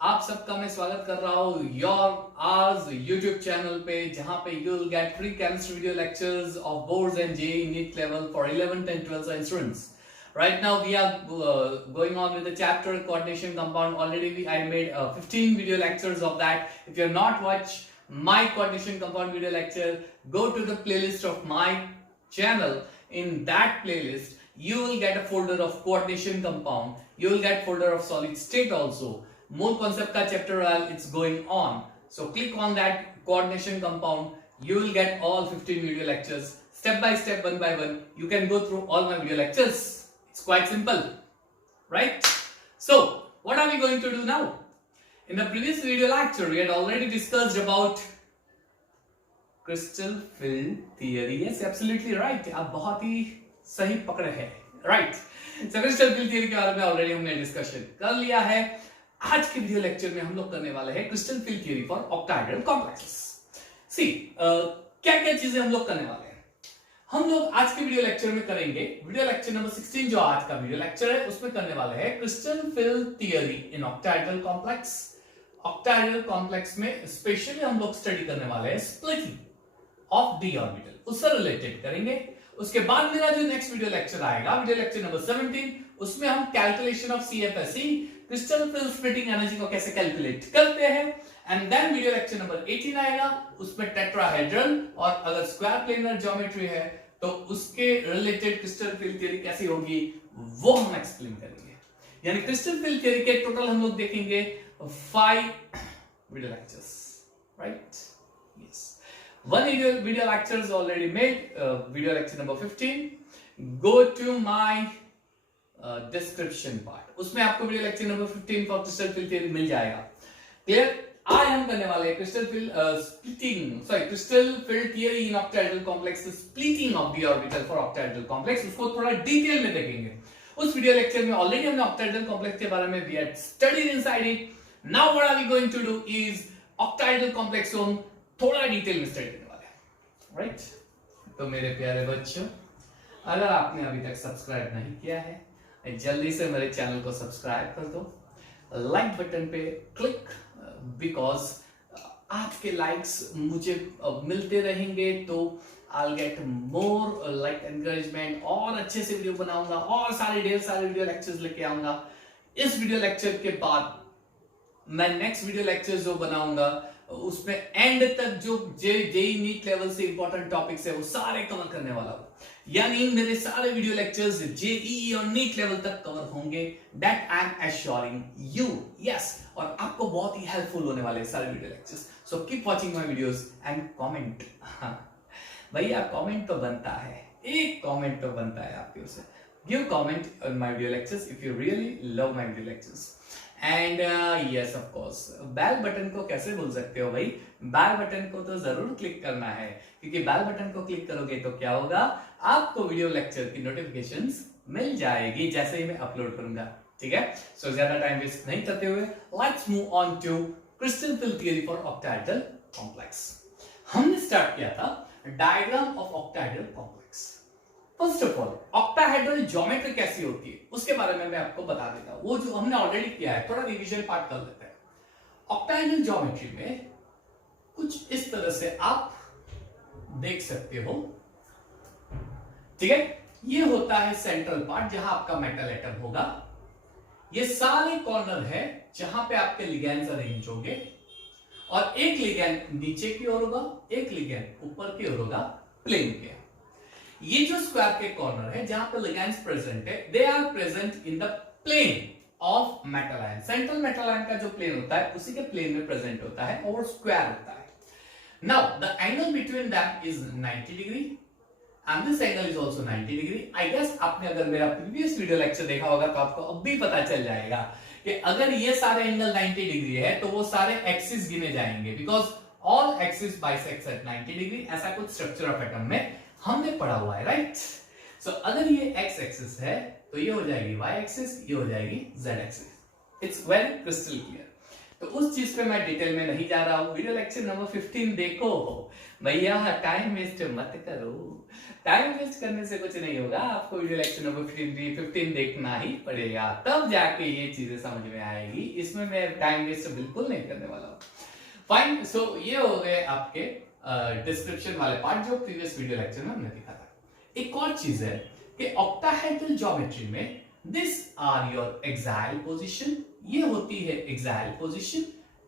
आप सबका मैं स्वागत कर रहा हूँ योर आज यूट्यूब चैनल पे, जहां पे you will get free chemistry video lectures of boards and JEE NEET level for 11th and 12th science students. Right now we are going on with the chapter coordination compound. Already I made 15 video lectures of that. If you have not watched my coordination compound video lecture, go to the playlist of my channel. In that playlist you will get a folder of coordination compound, you will get folder of solid state also. Mole concept ka chapter it's going on, so click on that coordination compound. You will get all 15 video lectures step by step, one by one. You can go through all my video lectures. It's quite simple, right? So what are we going to do now? In the previous video lecture we had already discussed about crystal field theory. Yes, absolutely right. आप बहुत ही सही पकड़े हैं, right? So crystal field theory के बारे में already हमने discussion कर लिया है. आज के वीडियो लेक्चर में हम लोग करने वाले हैं crystal field theory for octahedral complexes. See क्या क्या चीजें हम लोग करने वाले हैं. हम लोग आज के वीडियो लेक्चर में करेंगे वीडियो लेक्चर नंबर 16, जो आज का वीडियो लेक्चर है, उसमें करने वाले हैं crystal field theory in octahedral complex. Octahedral complex में स्पेशली हम लोग स्टडी करने वाले हैं स्प्लिटिंग ऑफ डी ऑर्बिटल, उससे रिलेटेड करेंगे. उसके बाद मेरा जो नेक्स्ट वीडियो लेक्चर आएगा, वीडियो लेक्चर नंबर 17, उसमें हम calculation of CFSE, crystal field splitting energy को कैसे कैलकुलेट करते हैं. And then video lecture number 18 आएगा, उसमें टेट्राहेड्रल और अगर स्क्वायर प्लेनर ज्योमेट्री है तो उसके रिलेटेड क्रिस्टल फील्ड थ्योरी कैसी होगी वो हम एक्सप्लेन करेंगे. यानी क्रिस्टल फील्ड थ्योरी के टोटल हम लोग देखेंगे 5 video lectures, right? Yes, one video lecture is already made, video lecture number 15. Go to my description part, उसमें आपको video lecture number 15 for crystal field theory मिल जाएगा. क्लियर? आज हम करने वाले हैं crystal field theory in octahedral complex, splitting of the orbital for octahedral complex. उसको थोड़ा डिटेल में देखेंगे. उस वीडियो लेक्चर में ऑलरेडी हमने ऑक्टाहेड्रल कॉम्प्लेक्स के बारे में we had studied inside it. Now what are we going to do is octahedral complex को हम थोड़ा डिटेल में स्टडी करने वाले हैं, राइट? तो मेरे प्यारे बच्चों, अगर आपने अभी तक सब्सक्राइब नहीं किया है, जल्दी से मेरे चैनल को सब्सक्राइब कर दो, लाइक बटन पे क्लिक, बिकॉज आपके लाइक्स मुझे मिलते रहेंगे तो I will get more like encouragement, और अच्छे से वीडियो बनाऊंगा और ढेर सारे वीडियो लेक्चर्स लेके आऊंगा. इस वीडियो लेक्चर के बाद मैं नेक्स्ट वीडियो लेक्चर जो बनाऊंगा उसमें एंड तक जो जेईई नीट लेवल से इंपॉर्टेंट टॉपिक्स है वो सारे कवर करने वाला हूं. यानी मेरे सारे वीडियो लेक्चर्स जेईई और नीट लेवल तक कवर होंगे. That I am assuring you. Yes, और आपको बहुत ही हेल्पफुल होने वाले हैं सारे video lectures. So keep watching my videos and comment. भैया कमेंट तो बनता है, एक कमेंट तो बनता है आपके उसे. Give comment on my video lectures if you really love my video lectures. And yes of course, bell button को कैसे भूल सकते हो भाई? बेल बटन को तो जरूर क्लिक करना है, क्योंकि बेल बटन को क्लिक करोगे तो क्या होगा, आपको वीडियो लेक्चर की नोटिफिकेशंस मिल जाएगी जैसे ही मैं अपलोड करूंगा. ठीक है? सो ज्यादा टाइम वेस्ट नहीं करते हुए let's move on to crystal field theory for octahedral complex. हमने स्टार्ट किया था diagram of octahedral complex. First of all, octahedral geometry कैसी होती है उसके बारे में मैं आपको बता देता हूं. वो जो हमने ऑलरेडी किया है, थोड़ा रिवीजन पार्ट कर लेते हैं. ऑक्टाहेड्रल ज्योमेट्री में कुछ इस तरह से आप देख सकते हो. ठीक है? ये होता है सेंट्रल पार्ट जहां आपका मेटल एटम होगा. ये सारे कॉर्नर है जहां पे आपके लिगेंड्स अरेंज होंगे, और एक लिगेंड नीचे की ओर होगा, एक लिगेंड ऊपर की ओर होगा प्लेन के. ये जो स्क्वायर के कॉर्नर है जहां पे लिगेंड्स प्रेजेंट है, they are present in the plane of metal ion. Central metal ion का जो प्लेन होता है उसी के प्लेन में प्रेजेंट होता है और स्क्वायर होता है. Now the angle between that is 90 degree and this angle is also 90 degree. I guess आपने अगर मेरा प्रीवियस वीडियो लेक्चर देखा होगा तो आपको अब भी पता चल जाएगा कि अगर ये सारे एंगल 90 डिग्री है तो वो सारे एक्सिस गिने जाएंगे, because all axis bisects at 90 degree. ऐसा कुछ स्ट्रक्चर ऑफ एटम में हमने पढ़ा हुआ है, राइट? सो अगर ये एक्स एक्सिस है तो ये हो जाएगी वाई एक्सिस, ये हो जाएगी Z axis. It's very crystal clear. तो उस चीज पे मैं डिटेल में नहीं जा रहा हूँ। वीडियो लेक्चर नंबर 15 देखो भैया, टाइम वेस्ट मत करो। टाइम वेस्ट करने से कुछ नहीं होगा, आपको वीडियो लेक्चर नंबर 15 देखना ही पड़ेगा, तब जाके ये चीजें समझ में आएगी। इसमें मैं टाइम वेस्ट बिल्कुल नहीं करने वाला हूँ। फाइन, सो ये हो गए आपके डिस्क्रिप्शन वाले पार्ट जो प्रीवियस वीडियो लेक्चर में हमने देखा था। एक और चीज है कि ऑक्टाहेड्रल ज्योमेट्री में this are your axial position, ये होती है axial position,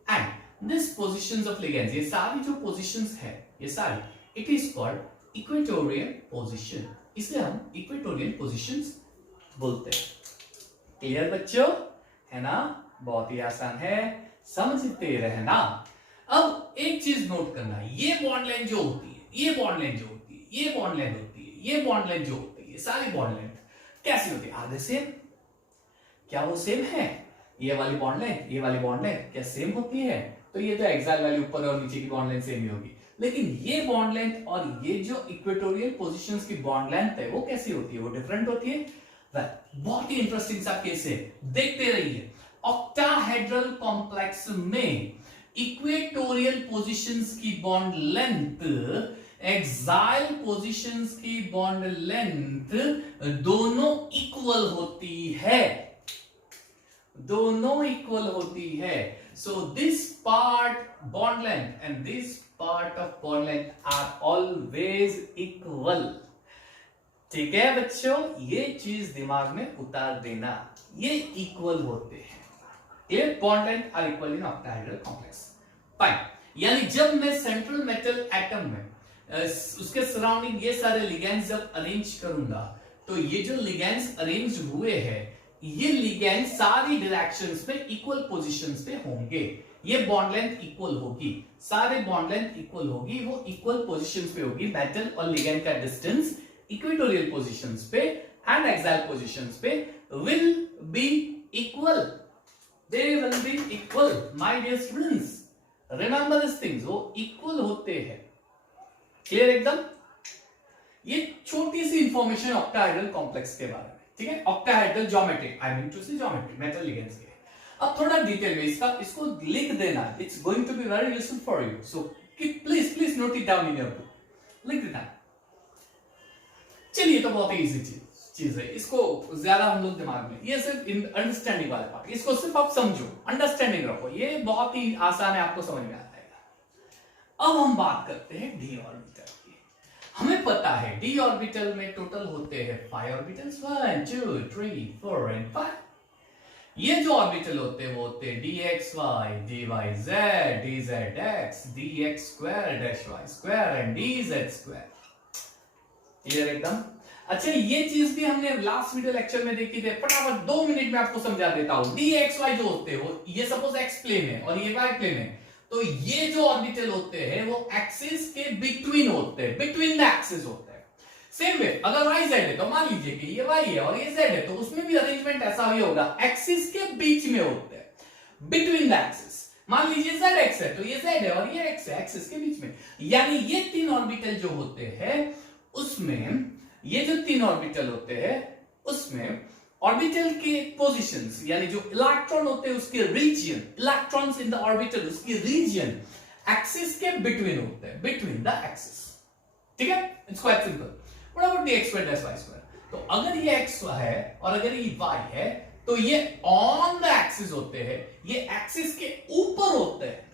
and this positions of ligands, ये सारी जो पोजीशंस है ये सारी, it is called equatorial position, इसे हम इक्वेटोरियल पोजीशंस बोलते हैं। क्लियर बच्चों, है ना? बहुत ही आसान है, समझते रहना। अब एक चीज नोट करना, ये बॉन्ड लेंथ जो होती है, ये बॉन्ड लेंथ जो होती है, ये बॉन्ड लेंथ होती है, ये बॉन्ड लेंथ जो होती है, सारी बॉन्ड लेंथ कैसी होती है? Are they same? क्या वो सेम है? ये वाली बॉन्ड लेंथ, ये वाली बॉन्ड लेंथ क्या सेम होती है? तो ये तो एक्साइल वैल्यू ऊपर और नीचे की बॉन्ड लेंथ सेम ही होगी, लेकिन ये बॉन्ड लेंथ और ये जो इक्वेटोरियल पोजीशंस की बॉन्ड लेंथ है वो कैसी होती है? वो डिफरेंट होती है। बहुत ही इंटरेस्टिंग सा केस है, देखते रहिए। ऑक्टाहेड्रल कॉम्प्लेक्स में इक्वेटोरियल पोजीशंस की बॉन्ड लेंथ, एक्साइल पोजीशंस की बॉन्ड लेंथ दोनों इक्वल होती है, दोनों इक्वल होती है। So this part bond length and this part of bond length are always equal. ठीक है बच्चों, ये चीज दिमाग में उतार देना, ये इक्वल होते हैं। Clear? Bond length are equal in octahedral complex. Fine, यानी जब मैं सेंट्रल मेटल एटम में उसके सराउंडिंग ये सारे लिगेंड्स जब अरेंज करूंगा, तो ये जो लिगेंड्स अरेंज हुए हैं, ये लिगेंड सारी डायरेक्शंस में इक्वल पोजीशंस पे होंगे। ये बॉन्ड लेंथ इक्वल होगी, सारे बॉन्ड लेंथ इक्वल होगी, वो इक्वल पोजीशंस पे होगी। मेटल और लिगेंड का डिस्टेंस इक्वेटोरियल पोजीशंस पे एंड एक्साइल पोजीशंस पे will be equal, they will be equal my dear students, remember this things, वो इक्वल होते हैं। क्लियर एकदम? ये छोटी सी इंफॉर्मेशन ऑक्टाहेड्रल कॉम्प्लेक्स के बारे में, ठीक है? Octahedral geometry, I mean to say geometry, metal ligands के। अब थोड़ा डिटेल में इसको लिख देना, it's going to be very useful for you, so please note it down in your book, लिख देना। चलिए, तो बहुत ही इजी चीज है, इसको ज्यादा हम लोग दिमाग में, ये सिर्फ अंडरस्टैंडिंग वाला पार्ट, इसको सिर्फ आप समझो, अंडरस्टैंडिंग रखो, ये बहुत ही आसान है, आपको समझ में आ जाएगा। अब हम बात करते हैं डी ऑर्बिटल की। हमें पता है डी ऑर्बिटल में टोटल होते हैं 5 ऑर्बिटल्स, 1 2 3 4 एंड 5। ये जो ऑर्बिटल होते हैं वो होते हैं dxy, dyz, dzx, dx square dash y square and dz square। Clear एकदम? अच्छा, ये चीज भी हमने लास्ट वीडियो लेक्चर में देखी थी, फटाफट 2 मिनट में आपको समझा देता हूं। dxy जो होते हैं वो, ये सपोज x प्लेन है और ये y प्लेन है, तो ये जो ऑर्बिटल होते हैं वो एक्सिस के बिटवीन होते हैं, बिटवीन द एक्सिस होते हैं। सेम वे अगर y z है, तो मान लीजिए कि ये y है और ये z है, तो उसमें भी अरेंजमेंट ऐसा ही होगा, एक्सिस के बीच में होते हैं, बिटवीन द एक्सिस। मान लीजिए zx है, तो ये z है और ये x है, एक्सिस के बीच में। यानी ये 3 ऑर्बिटल जो होते हैं उसमें, ये जो 3 ऑर्बिटल होते हैं उसमें ऑर्बिटल के पोजीशंस, यानी जो इलेक्ट्रॉन होते हैं उसके region, electrons in the orbital उसकी रीजन एक्सिस के बिटवीन होते हैं, बिटवीन द एक्सिस। ठीक है? It's quite simple. What about dx square dash y square? तो अगर ये x है और अगर ये y है, तो ये ऑन द एक्सिस होते हैं, ये एक्सिस के ऊपर होते हैं,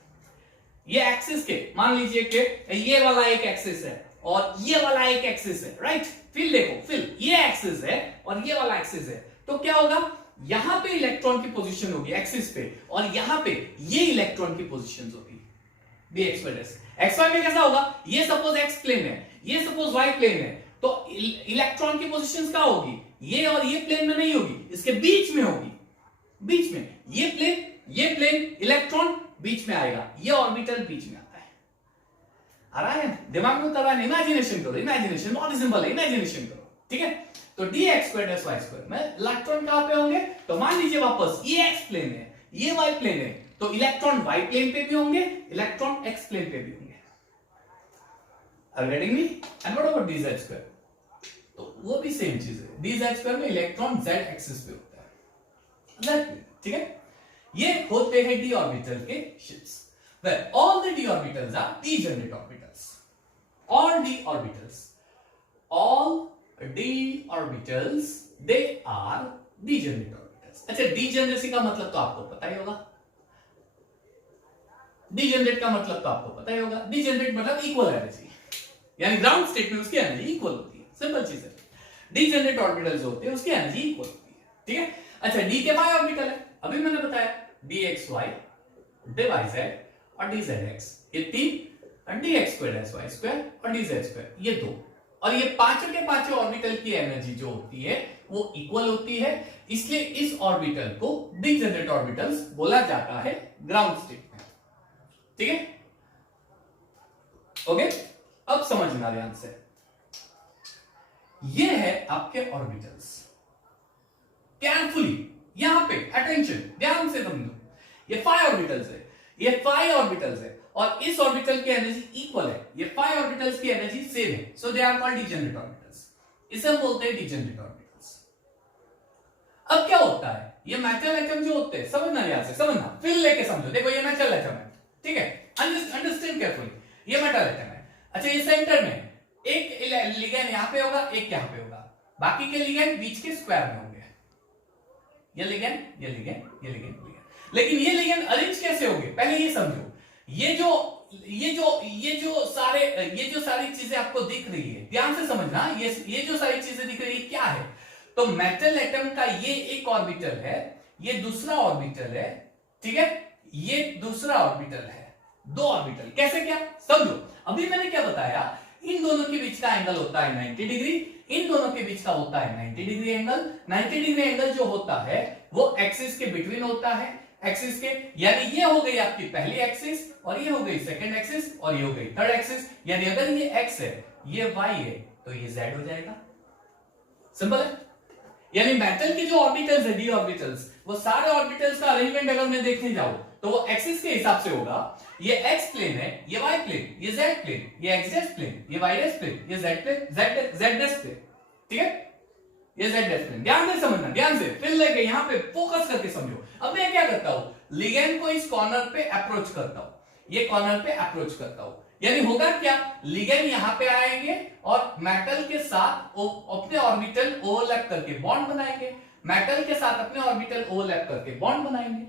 ये एक्सिस के, मान लीजिए कि ये वाला एक एक्सिस है और ये वाला एक एक्सिस है, राइट? फिर देखो, फिर ये एक्सिस है और ये वाला एक्सिस है, तो क्या होगा? यहां पे इलेक्ट्रॉन की पोजीशन होगी एक्सिस पे, और यहां पे ये इलेक्ट्रॉन की पोजीशन होगी dx square dash। xy में कैसा होगा? ये सपोज x प्लेन है, ये सपोज y प्लेन है, तो इलेक्ट्रॉन की पोजीशंस क्या होगी? ये और ये प्लेन में नहीं होगी, इसके बीच में होगी, बीच में। ये प्लेन इलेक्ट्रॉन बीच में आएगा, ये ऑर्बिटल बीच में आता है। आ रहा है? दिमाग में उतर रहा है? इमेजिनेशन करो, इमेजिनेशन बहुत ही सिंपल है, इमेजिनेशन करो। ठीक है? तो dx square dash y square में इलेक्ट्रॉन कहां पे होंगे? तो मान लीजिए वापस ये x प्लेन है, ये y प्लेन है, तो इलेक्ट्रॉन y प्लेन पे भी होंगे, इलेक्ट्रॉन x प्लेन पे भी होंगे। Are you getting me? And what about dz square? तो वो भी सेम चीज है, dz square में इलेक्ट्रॉन z एक्सिस पे होता है, ठीक है? ये होते हैं d ऑर्बिटल के ships, where all the d orbitals are degenerate orbitals. All d orbitals they are degenerate orbitals. अच्छा, degeneracy का मतलब तो आपको पता ही होगा, degenerate का मतलब तो आपको पता ही होगा. degenerate मतलब इक्वल एनर्जी, यानी ग्राउंड स्टेट में उसकी एनर्जी इक्वल होती है. सिंपल चीज है. degenerate ऑर्बिटल्स होते हैं उसकी एनर्जी इक्वल होती है. ठीक है. अच्छा, d के y ऑर्बिटल है, अभी मैंने बताया dxy, dyz और dzx, ये तीन, dx स्क्वायर sy स्क्वायर और dz स्क्वायर, ये दो, और ये पांचों के पांचों ऑर्बिटल की एनर्जी जो होती है वो इक्वल होती है. इसलिए इस ऑर्बिटल को डिजेनरेट ऑर्बिटल्स बोला जाता है ग्राउंड स्टेट में. ठीक है. ओके, अब समझना ध्यान से. ये है आपके ऑर्बिटल्स. केयरफुली यहां पे अटेंशन, ध्यान से समझो. ये 5 ऑर्बिटल्स है, ये 5 ऑर्बिटल्स है, और इस ऑर्बिटल की एनर्जी इक्वल है. ये 5 ऑर्बिटल्स की एनर्जी सेम है, so they are called degenerate orbitals. इसे हम बोलते हैं डिजेनरेट ऑर्बिटल्स. अब क्या होता है, ये मेटल एटम जो होते हैं, समझना याद से, समझना, फिर लेके समझो. देखो ये मेटल एटम है, ठीक है, अंडरस्टैंड केयरफुली. ये मेटल एटम है. अच्छा, ये सेंटर में एक लिगेंड यहां पे होगा, एक यहां पे होगा, बाकी के लिगेंड बीच के स्क्वायर में होंगे. ये लिगेंड, ये लिगेंड, ये लिगेंड, लेकिन ये लिगेंड अरेंज कैसे होंगे, पहले ये समझो. ये जो सारी चीजें आपको दिख रही है, ध्यान से समझना. ये जो सारी चीजें दिख रही है क्या है, तो मेटल एटम का ये एक ऑर्बिटल है, ये दूसरा ऑर्बिटल है. ठीक है, ये दूसरा ऑर्बिटल है. 2 ऑर्बिटल. कैसे, क्या समझो. अभी मैंने क्या बताया, इन दोनों के बीच का एंगल होता है 90 डिग्री, इन दोनों के बीच का होता है 90 डिग्री एंगल. 90 डिग्री एंगल जो होता है वो एक्सिस के बिटवीन होता है, एक्सिस के, यानी ये हो गई आपकी पहली एक्सिस, और ये हो गई सेकंड एक्सिस, और ये हो गई थर्ड एक्सिस. यानी अगर ये x है, ये y है, तो ये z हो जाएगा. सिंपल है. यानी मेटल के जो ऑर्बिटल्स है, d ऑर्बिटल्स, वो सारे ऑर्बिटल्स का अरेंजमेंट अगर मैं देखने जाऊं तो वो एक्सिस के हिसाब से होगा. ये x प्लेन है, ये y प्लेन, ये z प्लेन, ये x प्लेन, ये y प्लेन, ये z प्लेन, z प्लेन. ठीक है, ये z प्लेन. ध्यान से समझना, ध्यान से, फिर लेके यहां पे फोकस करके समझो. अब मैं क्या करता हूं, लिगेंड को इस कॉर्नर पे अप्रोच करता हूं, ये कॉर्नर पे अप्रोच करता हूं. यानी होगा क्या, लिगेंड यहां पे आएंगे और मेटल के साथ अपने ऑर्बिटल ओवरलैप करके बॉन्ड बनाएंगे. मेटल के साथ अपने ऑर्बिटल ओवरलैप करके बॉन्ड बनाएंगे.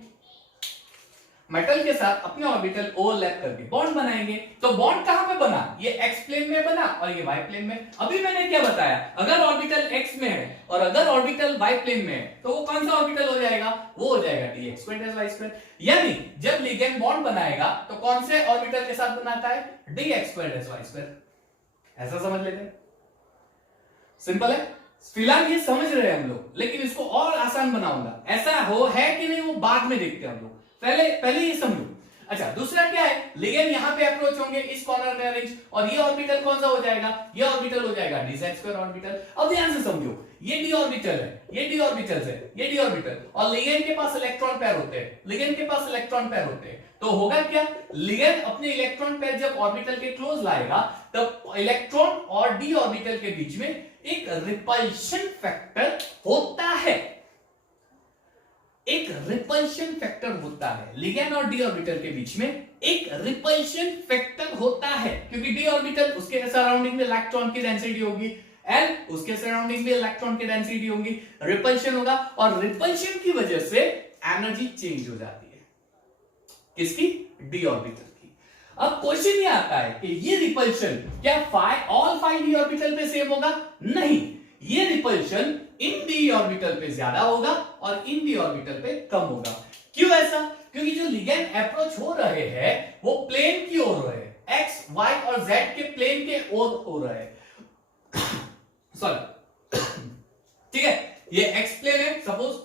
मेटल के साथ अपने ऑर्बिटल ओवरलैप करके बॉन्ड बनाएंगे. तो बॉन्ड कहां पे बना, ये एक्स प्लेन में बना और ये वाई प्लेन में. अभी मैंने क्या बताया, अगर ऑर्बिटल एक्स में है और अगर ऑर्बिटल वाई प्लेन में है, तो वो कौन सा ऑर्बिटल हो जाएगा, वो हो जाएगा dx स्क्वायर y स्क्वायर. यानी जब लिगेंड बॉन्ड बनाएगा तो कौन से ऑर्बिटल के साथ बनाता है, dx स्क्वायर y स्क्वायर. ऐसा समझ लेते हैं. सिंपल है. फिलहाल ये समझ रहे हैं हम लोग, लेकिन इसको और आसान बनाऊंगा. ऐसा हो है कि नहीं वो बाद में देखते हैं हम लोग, पहले ये समझो. अच्छा, दूसरा क्या है, लिगेंड यहां पे अप्रोच होंगे इस कॉर्नर में अरेंज, और ये ऑर्बिटल कौन सा हो जाएगा, ये ऑर्बिटल हो जाएगा dz स्क्वायर ऑर्बिटल. अब ध्यान से समझो, ये d ऑर्बिटल है, ये d ऑर्बिटल है, ये d ऑर्बिटल, और लिगेंड के पास इलेक्ट्रॉन पेयर होते हैं, लिगेंड के पास इलेक्ट्रॉन पेयर होते हैं. तो होगा क्या, लिगेंड अपने इलेक्ट्रॉन पेयर जब ऑर्बिटल के क्लोज लाएगा, तब इलेक्ट्रॉन और d ऑर्बिटल के बीच में एक रिपल्शन फैक्टर होता है. एक रिपल्शन फैक्टर होता है. लिगेंड और डी ऑर्बिटल के बीच में एक रिपल्शन फैक्टर होता है, क्योंकि डी ऑर्बिटल उसके सराउंडिंग में इलेक्ट्रॉन की डेंसिटी होगी, एल उसके सराउंडिंग में इलेक्ट्रॉन की डेंसिटी होगी, रिपल्शन होगा, और रिपल्शन की वजह से एनर्जी चेंज हो जाती है. किसकी, डी ऑर्बिटल की. अब क्वेश्चन ये आता है कि ये रिपल्शन क्या ऑल 5 डी ऑर्बिटल पे सेम होगा, नहीं. ये रिपल्शन इन डी ऑर्बिटल पे ज्यादा होगा और इन डी ऑर्बिटल पे कम होगा. क्यों ऐसा, क्योंकि जो लिगेंड अप्रोच हो रहे हैं वो प्लेन की ओर हो रहे हैं, एक्स वाई और जेड के प्लेन के ओर हो रहे हैं. सॉरी, ठीक है, ये एक्स प्लेन है सपोज,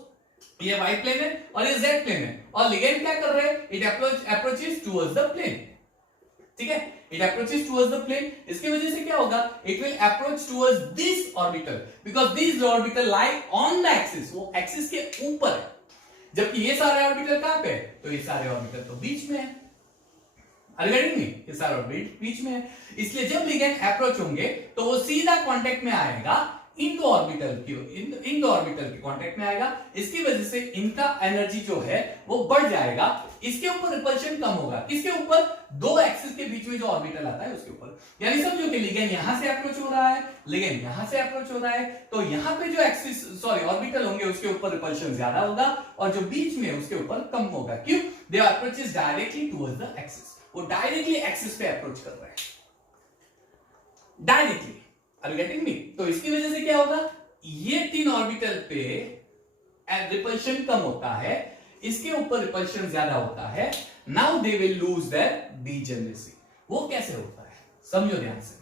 ये वाई प्लेन है और ये जेड प्लेन है, और लिगेंड क्या कर रहे हैं, it approaches towards the plane. ठीक है, it approaches towards the plane. इसकी वजह से क्या होगा, it will approach towards this orbital because these orbital lie on the axis. वो एक्सिस के ऊपर है, जबकि ये सारे ऑर्बिटल कहां पे है, तो ये सारे ऑर्बिटल तो बीच में है. अरेगेटिंग नहीं, ये सारे ऑर्बिटल बीच में है. इसलिए जब लिगेंड अप्रोच होंगे तो वो सीधा कांटेक्ट में आएगा इंडो ऑर्बिटल के कांटेक्ट में आएगा। इसकी वजह से इनका एनर्जी जो है वो बढ़ जाएगा, इसके ऊपर रिपल्शन कम होगा। किसके ऊपर? दो एक्सिस के बीच में जो ऑर्बिटल आता है उसके ऊपर। यानी समझो कि लिगेंड यहां से अप्रोच हो रहा है, लिगेंड यहां से अप्रोच हो रहा है, तो यहां पे जो एक्सिस ऑर्बिटल होंगे उसके ऊपर रिपल्शन ज्यादा होगा और जो बीच में उसके ऊपर कम होगा। क्यों? They approaches directly towards the axis, वो डायरेक्टली एक्सिस पे अप्रोच कर रहे हैं, directly. Are you getting me? तो इसकी वजह से क्या होगा, ये तीन ऑर्बिटल पे रिपल्शन कम होता है, इसके ऊपर रिपल्शन ज्यादा होता है। Now they will lose their degeneracy. वो कैसे होता है समझो ध्यान से।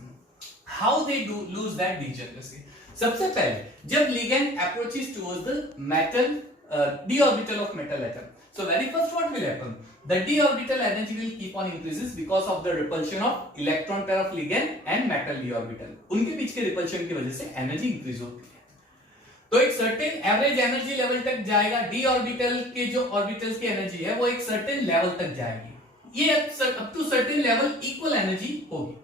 How they do lose that degeneracy? सबसे पहले जब ligand approaches towards the metal d orbital of metal atom, so very first what will happen, the d orbital energy will keep on increases because of the repulsion of electron pair of ligand and metal d orbital। उनके बीच के repulsion की वजह से energy increase होती है, तो एक certain average energy level तक जाएगा। d ऑर्बिटल के जो ऑर्बिटल्स की एनर्जी है वो एक सर्टेन लेवल तक जाएगी, ये up to certain level equal energy होगी।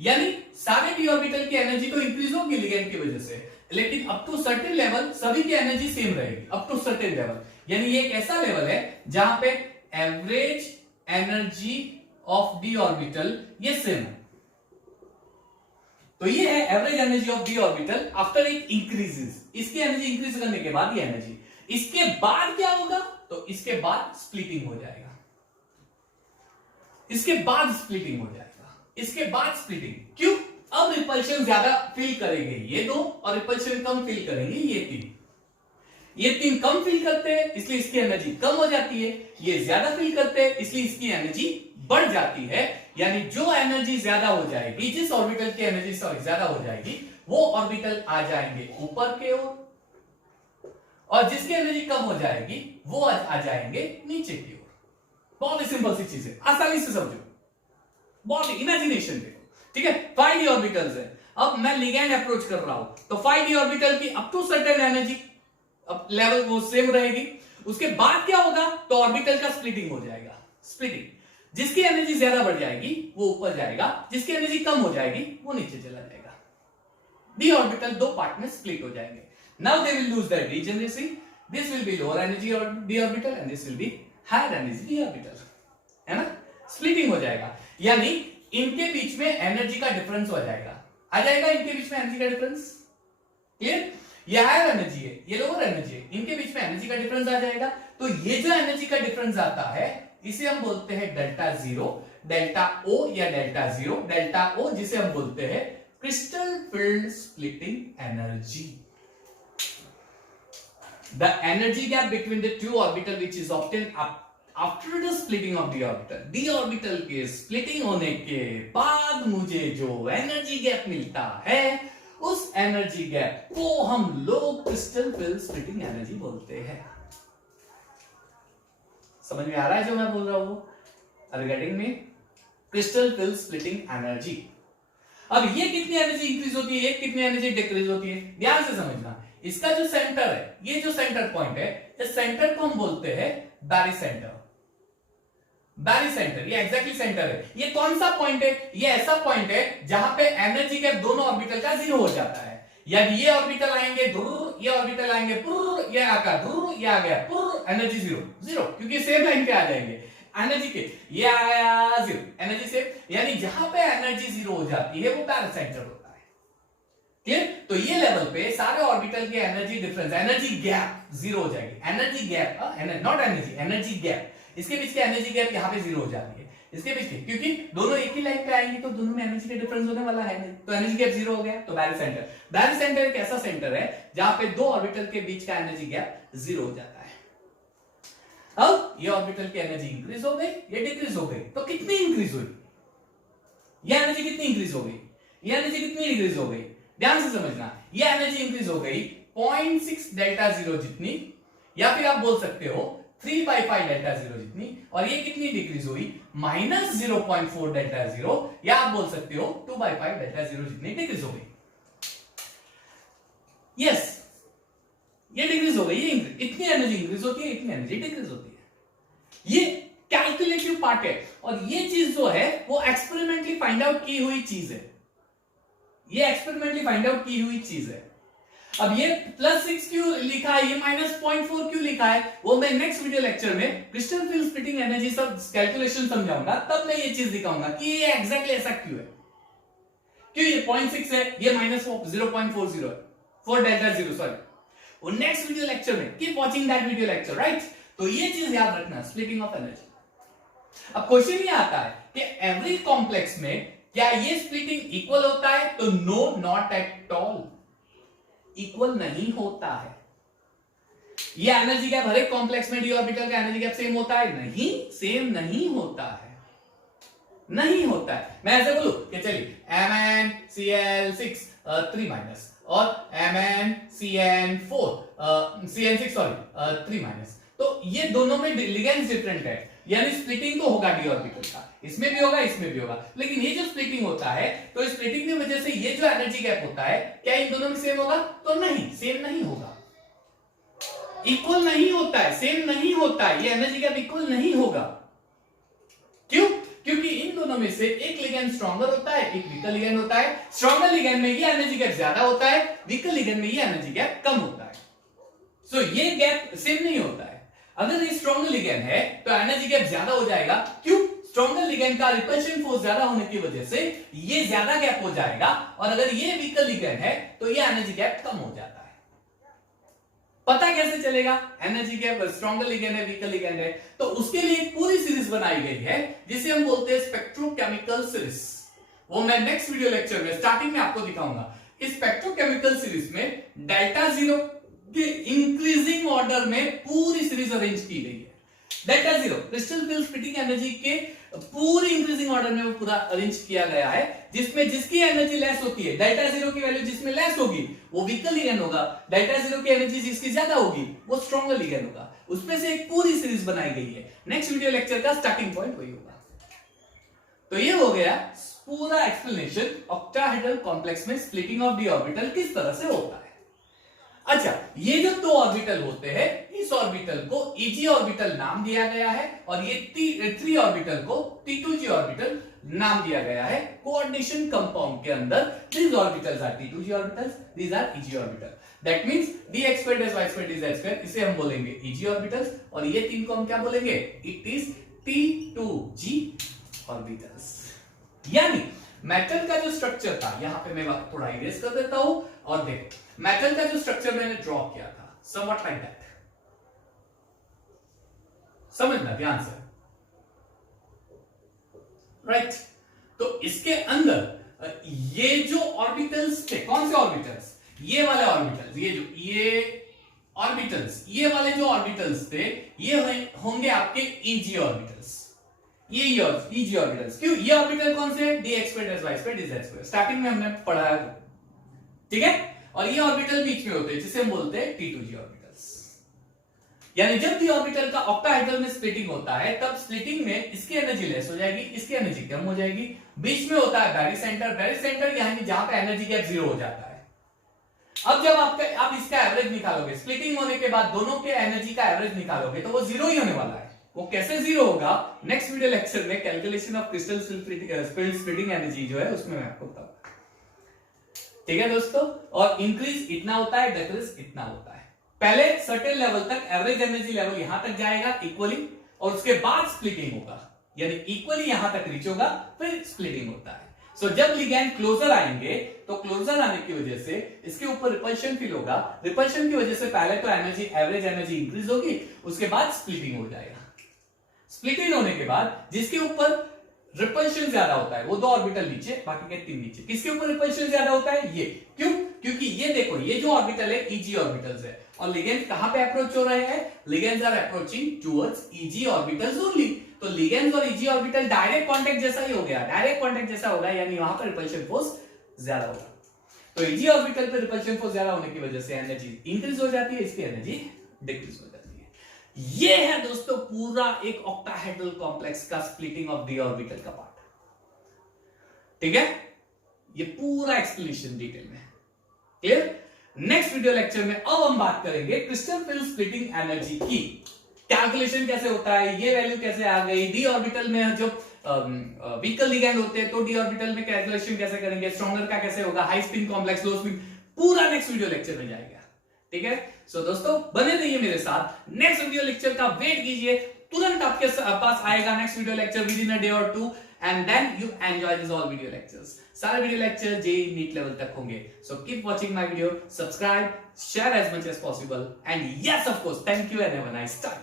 यानी सारे d ऑर्बिटल की एनर्जी तो इंक्रीज होगी लिगेंड की वजह से, लेकिन अप टू सर्टेन लेवल सभी की एनर्जी सेम रहेगी, अप टू सर्टेन लेवल। यानी ये एक ऐसा लेवल है जहां पे average energy of d orbital ये सेम है। तो ये है average energy of d orbital after it increases. इसकी एनर्जी इंक्रीज करने के बाद ये एनर्जी, इसके बाद क्या होगा, तो इसके बाद स्प्लिटिंग हो जाएगा, इसके बाद स्प्लिटिंग हो जाएगा, इसके बाद स्प्लिटिंग। क्यों? अब रिपल्शन ज्यादा फील करेंगे ये दो और रिपल्शन कम फील करेंगे ये तीन। ये तीन कम फील करते हैं इसलिए इसकी एनर्जी कम हो जाती है, ये ज्यादा फील करते हैं इसलिए इसकी एनर्जी बढ़ जाती है। यानी जो एनर्जी ज्यादा हो जाएगी, जिस ऑर्बिटल की एनर्जी ज्यादा हो जाएगी, वो ऑर्बिटल आ जाएंगे ऊपर के ओर, और जिसकी एनर्जी कम हो जाएगी वो आ जाएंगे नीचे की ओर। बहुत ही सिंपल सी चीज है, आसानी से समझो, बहुत ही इमेजिनेशन देखो। ठीक है, 5d ऑर्बिटल्स है, अब मैं लिगैंड अप्रोच कर रहा हूं तो 5d ऑर्बिटल की up to certain energy level वो सेम रहेगी। उसके बाद क्या होगा, तो ऑर्बिटल का स्प्लिटिंग हो जाएगा। स्प्लिटिंग, जिसकी एनर्जी ज्यादा बढ़ जाएगी वो ऊपर जाएगा, जिसकी एनर्जी कम हो जाएगी वो नीचे चला जाएगा। डी ऑर्बिटल दो पार्ट में स्प्लिट हो जाएंगे। Now they will lose their degeneracy, this will be lower energy D orbital and this will be higher energy D orbital, है ना। स्प्लिटिंग हो जाएगा, यानी इनके बीच में एनर्जी का डिफरेंस हो जाएगा, आ जाएगा इनके बीच में एनर्जी का डिफरेंस। क्लियर? ये हायर एनर्जी है, ये लोअर एनर्जी है, इनके बीच में एनर्जी का डिफरेंस आ जाएगा। तो ये जो एनर्जी का डिफरेंस आता है इसे हम बोलते हैं डेल्टा जीरो, डेल्टा ओ या डेल्टा जीरो। डेल्टा ओ जिसे हम बोलते हैं crystal field splitting energy. The energy gap between the two orbital which is obtain after the splitting of d orbital. D orbital के स्प्लिटिंग होने के बाद मुझे जो एनर्जी गैप मिलता है उस एनर्जी गैप को हम लोग क्रिस्टल फील्ड स्प्लिटिंग एनर्जी बोलते हैं। समझ में आ रहा है जो मैं बोल रहा हूं? Are you getting me? Crystal field splitting energy. अब ये कितनी एनर्जी इंक्रीज होती है, कितनी एनर्जी डिक्रीज होती है, ध्यान से समझना। इसका जो सेंटर है, ये जो सेंटर पॉइंट है, इस सेंटर को हम बोलते हैं बैरी सेंटर। बैरी सेंटर ये एग्जैक्टली सेंटर है। ये कौन सा पॉइंट है? ये ऐसा पॉइंट है जहां पे एनर्जी गैप दोनों ऑर्बिटल का जीरो हो जाता है। यानी ये ऑर्बिटल आएंगे धुर, ये ऑर्बिटल आएंगे पुर, ये आका धुर, ये आ गया पुर, एनर्जी जीरो जीरो, क्योंकि सेम लाइन पे आ जाएंगे एनर्जी के। ये आया जीरो, एनर्जी सेम। यानी जहां पे एनर्जी जीरो हो जाती है वो बैरी सेंटर होता है। क्लियर? तो ये लेवल पे सारे ऑर्बिटल के energy difference, energy gap zero हो जाएगी। Energy gap, not energy, energy gap, इसके बीच की एनर्जी गैप यहाँ पे जीरो हो जाती है, इसके बीच की, क्योंकि दोनों एक ही लाइन पे आएंगे तो दोनों में एनर्जी का डिफरेंस होने वाला है, तो एनर्जी गैप जीरो हो गया। तो बैरी सेंटर, बैरी सेंटर एक ऐसा सेंटर है जहां पे दो ऑर्बिटल के बीच का एनर्जी गैप जीरो हो जाता है। अब ये ऑर्बिटल की एनर्जी इंक्रीज हो गई, ये डिक्रीज हो गई, तो कितनी इंक्रीज हुई? ये एनर्जी कितनी इंक्रीज हो गई, ये एनर्जी कितनी डिक्रीज हो गई? ध्यान से समझना। ये एनर्जी इंक्रीज हो गई 0.6 डेल्टा जीरो जितनी, या फिर आप बोल सकते हो 3/5 डेल्टा जीरो जितनी, और ये कितनी डिक्रीज हुई? -0.4 डेल्टा जीरो, या आप बोल सकते हो 2/5 डेल्टा जीरो जितनी डिक्रीज हो गई। यस, ये डिक्रीज हो गई, ये इतनी एनर्जी इंक्रीज होती है, इतनी एनर्जी डिक्रीज होती है। ये कैलकुलेटिव पार्ट है, और ये चीज जो है वो एक्सपेरिमेंटली फाइंड आउट की हुई चीज है। ये एक्सपेरिमेंटली फाइंड आउट की हुई चीज है। अब ये +6 क्यों लिखा है, ये -0.4 क्यों लिखा है, वो मैं नेक्स्ट वीडियो लेक्चर में क्रिस्टल फील्ड स्प्लिटिंग एनर्जी सब कैलकुलेशन समझाऊंगा, तब मैं ये चीज दिखाऊंगा कि ये एग्जैक्टली ऐसा क्यों है, क्यों ये 0.6 है, ये -0.40 है, फॉर डेल्टा 0 सॉरी, वो नेक्स्ट वीडियो लेक्चर में, keep watching that video lecture, right. तो ये चीज याद रखना, स्प्लिटिंग ऑफ एनर्जी। अब क्वेश्चन ये आता है कि एवरी कॉम्प्लेक्स में क्या ये स्प्लिटिंग इक्वल होता है, तो no, not at all, equal नहीं होता है। ये एनर्जी गैप हर एक कॉम्प्लेक्स में डी ऑर्बिटल का एनर्जी गैप सेम होता है, नहीं, सेम नहीं होता है, नहीं होता है। मैं ऐसे बोलूं कि चलिए MnCl6 3 माइनस और MnCn4 CN6 सॉरी 3 माइनस, तो ये दोनों में लिगेंड्स डिफरेंट है, यानी स्प्लिटिंग तो होगा डी ऑर्बिटल का, इसमें भी होगा, इसमें भी होगा, लेकिन ये जो स्प्लिटिंग होता है, तो स्प्लिटिंग की वजह से ये जो एनर्जी गैप होता है, क्या इन दोनों में सेम होगा, तो नहीं, सेम नहीं होगा, इक्वल नहीं होता है, सेम नहीं होता है, ये एनर्जी गैप इक्वल नहीं होगा। क्यों? क्योंकि इन दोनों में से एक लिगेंड स्ट्रॉन्गर होता है, एक वीकर लिगेंड होता है। स्ट्रॉन्गर लिगेंड में ये एनर्जी गैप ज्यादा होता है, वीकर लिगेंड में ये एनर्जी गैप कम होता है। सो ये गैप सेम नहीं होता है। अगर ये स्ट्रॉन्गर लिगेंड है तो एनर्जी गैप ज्यादा हो जाएगा, क्यों? स्ट्रॉन्गर लिगेंड का रिपल्शन फोर्स ज्यादा होने की वजह से ये ज्यादा गैप हो जाएगा, और अगर ये वीकर लिगेंड है तो ये एनर्जी गैप कम हो जाता है। पता कैसे चलेगा एनर्जी गैप स्ट्रॉन्गर लिगेंड है, वीकर लिगेंड है? तो उसके लिए एक पूरी सीरीज बनाई गई है जिसे हम बोलते हैं स्पेक्ट्रोकेमिकल सीरीज। वो मैं नेक्स्ट वीडियो लेक्चर में स्टार्टिंग में आपको दिखाऊंगा। इस स्पेक्ट्रोकेमिकल सीरीज में डेल्टा 0 के इंक्रीजिंग ऑर्डर में पूरी सीरीज अरेंज की गई है। Delta 0 crystal field splitting energy के पूरी इंक्रीजिंग ऑर्डर में वो पूरा अरेंज किया गया है, जिसमें जिसकी एनर्जी लेस होती है, डेल्टा 0 की वैल्यू जिसमें लेस होगी वो वीकर लिगेंड होगा, डेल्टा 0 की एनर्जी जिसकी ज्यादा होगी वो स्ट्रॉन्गर लिगेंड होगा। उसमें से एक पूरी सीरीज बनाई गई है। नेक्स्ट वीडियो लेक्चर का स्टार्टिंग पॉइंट वही होगा। तो ये हो गया पूरा एक्सप्लेनेशन ऑक्टाहेड्रल कॉम्प्लेक्स में स्प्लिटिंग ऑफ डी ऑर्बिटल किस तरह से होता है। अच्छा, ये जो दो ऑर्बिटल होते हैं, इस ऑर्बिटल को Eg ऑर्बिटल नाम दिया गया है, और ये 3 ऑर्बिटल को T2G ऑर्बिटल नाम दिया गया है। कोऑर्डिनेशन कंपाउंड के अंदर these orbitals are T2G orbitals, these are Eg orbital. That means dx squared plus y squared is z squared, इसे हम बोलेंगे Eg orbitals, और ये तीन को हम क्या बोलेंगे? It is T2G orbitals। यानी मेटल का जो स्ट्रक्चर था, यहां पे मैं थोड़ा इरेज कर देता हूं, और देखो मेटल का जो स्ट्रक्चर मैंने ड्रॉ किया था, समवट लाइक दैट, समझना ध्यान से, राइट। तो इसके अंदर ये जो ऑर्बिटल्स थे, कौन से ऑर्बिटल्स? ये वाले ऑर्बिटल्स, ये ऑर्बिटल्स, ये वाले जो ऑर्बिटल्स थे, ये होंगे आपके Eg ऑर्बिटल्स। ये Eg ऑर्बिटल्स, क्यों? ये ऑर्बिटल कौन से? dx squared plus y squared is z squared, starting में हमने पढ़ा, ठीक है। और ये ऑर्बिटल बीच में होते हैं, जिसे हम बोलते हैं T2G ऑर्बिटल्स। यानी जब डी ऑर्बिटल का ऑक्टाहेड्रल में स्प्लिटिंग होता है, तब स्प्लिटिंग में इसकी एनर्जी लेस हो जाएगी, इसकी एनर्जी कम हो जाएगी। बीच में होता है बैरिसेंटर, यानी जहां पे एनर्जी गैप 0 हो जाता है। अब जब आप इसका एवरेज निकालोगे, स्प्लिटिंग होने के बाद दोनों के एनर्जी का एवरेज निकालोगे, तो वो 0 ही होने वाला है। वो कैसे 0 होगा, नेक्स्ट वीडियो लेक्चर में calculation of crystal field splitting energy जो है उसमें मैं आपको बताऊंगा, ठीक है दोस्तों। और इंक्रीज इतना होता है, डिक्रीज इतना होता है। पहले सर्टेन लेवल तक एवरेज एनर्जी लेवल यहां तक जाएगा इक्वली, और उसके बाद स्प्लिटिंग होगा, यानी इक्वली यहां तक रीच होगा, फिर स्प्लिटिंग होता है। सो जब लिगैंड क्लोजर आएंगे, तो क्लोजर आने की वजह से इसके ऊपर रिपल्शन फील होगा। रिपल्शन की वजह से पहले तो एनर्जी, एवरेज एनर्जी इंक्रीज होगी, उसके बाद स्प्लिटिंग हो जाएगा। स्प्लिटिंग होने के बाद जिसके ऊपर रिपल्शन ज्यादा होता है, वो दो ऑर्बिटल नीचे, बाकी के 3 नीचे। किसके ऊपर रिपल्शन ज्यादा होता है? ये। क्यों? क्योंकि ये देखो, ये जो ऑर्बिटल है Eg ऑर्बिटल्स है, और लिगेंड्स कहां पे अप्रोच हो रहे हैं? Ligands are approaching towards Eg orbitals only. तो लिगेंड्स और Eg ऑर्बिटल डायरेक्ट कांटेक्ट जैसा ही हो गया, डायरेक्ट कांटेक्ट जैसा होगा, यानी वहां पर रिपल्शन फोर्स ज्यादा होगा। तो Eg ऑर्बिटल पे रिपल्शन फोर्स ज्यादा होने की वजह से एनर्जी इंक्रीज हो जाती है, इसकी एनर्जी डिक्रीज हो जाती है। ये है दोस्तों पूरा एक ऑक्टाहेड्रल कॉम्प्लेक्स का स्प्लिटिंग ऑफ डी ऑर्बिटल का पार्ट, ठीक है। ये पूरा एक्सप्लेनेशन डिटेल में, क्लियर। नेक्स्ट वीडियो लेक्चर में अब हम बात करेंगे क्रिस्टल फील्ड स्प्लिटिंग एनर्जी की कैलकुलेशन कैसे होता है, ये वैल्यू कैसे आ गई, डी ऑर्बिटल में जो वीकर लिगैंड होते हैं, तो डी ऑर्बिटल में कैलकुलेशन कैसे करेंगे, स्ट्रॉन्गर का कैसे होगा, हाई स्पिन कॉम्प्लेक्स, लो स्पिन, पूरा नेक्स्ट वीडियो लेक्चर में जाएगा, ठीक है। सो दोस्तों बने रहिए मेरे साथ, नेक्स्ट वीडियो लेक्चर का वेट कीजिए, तुरंत आपके पास आएगा next video lecture within a day और 2 and then you enjoy this all video lectures. सारे video lecture JEE NEET level तक होंगे। So keep watching my video, subscribe, share as much as possible, and yes, of course, thank you and have a nice time.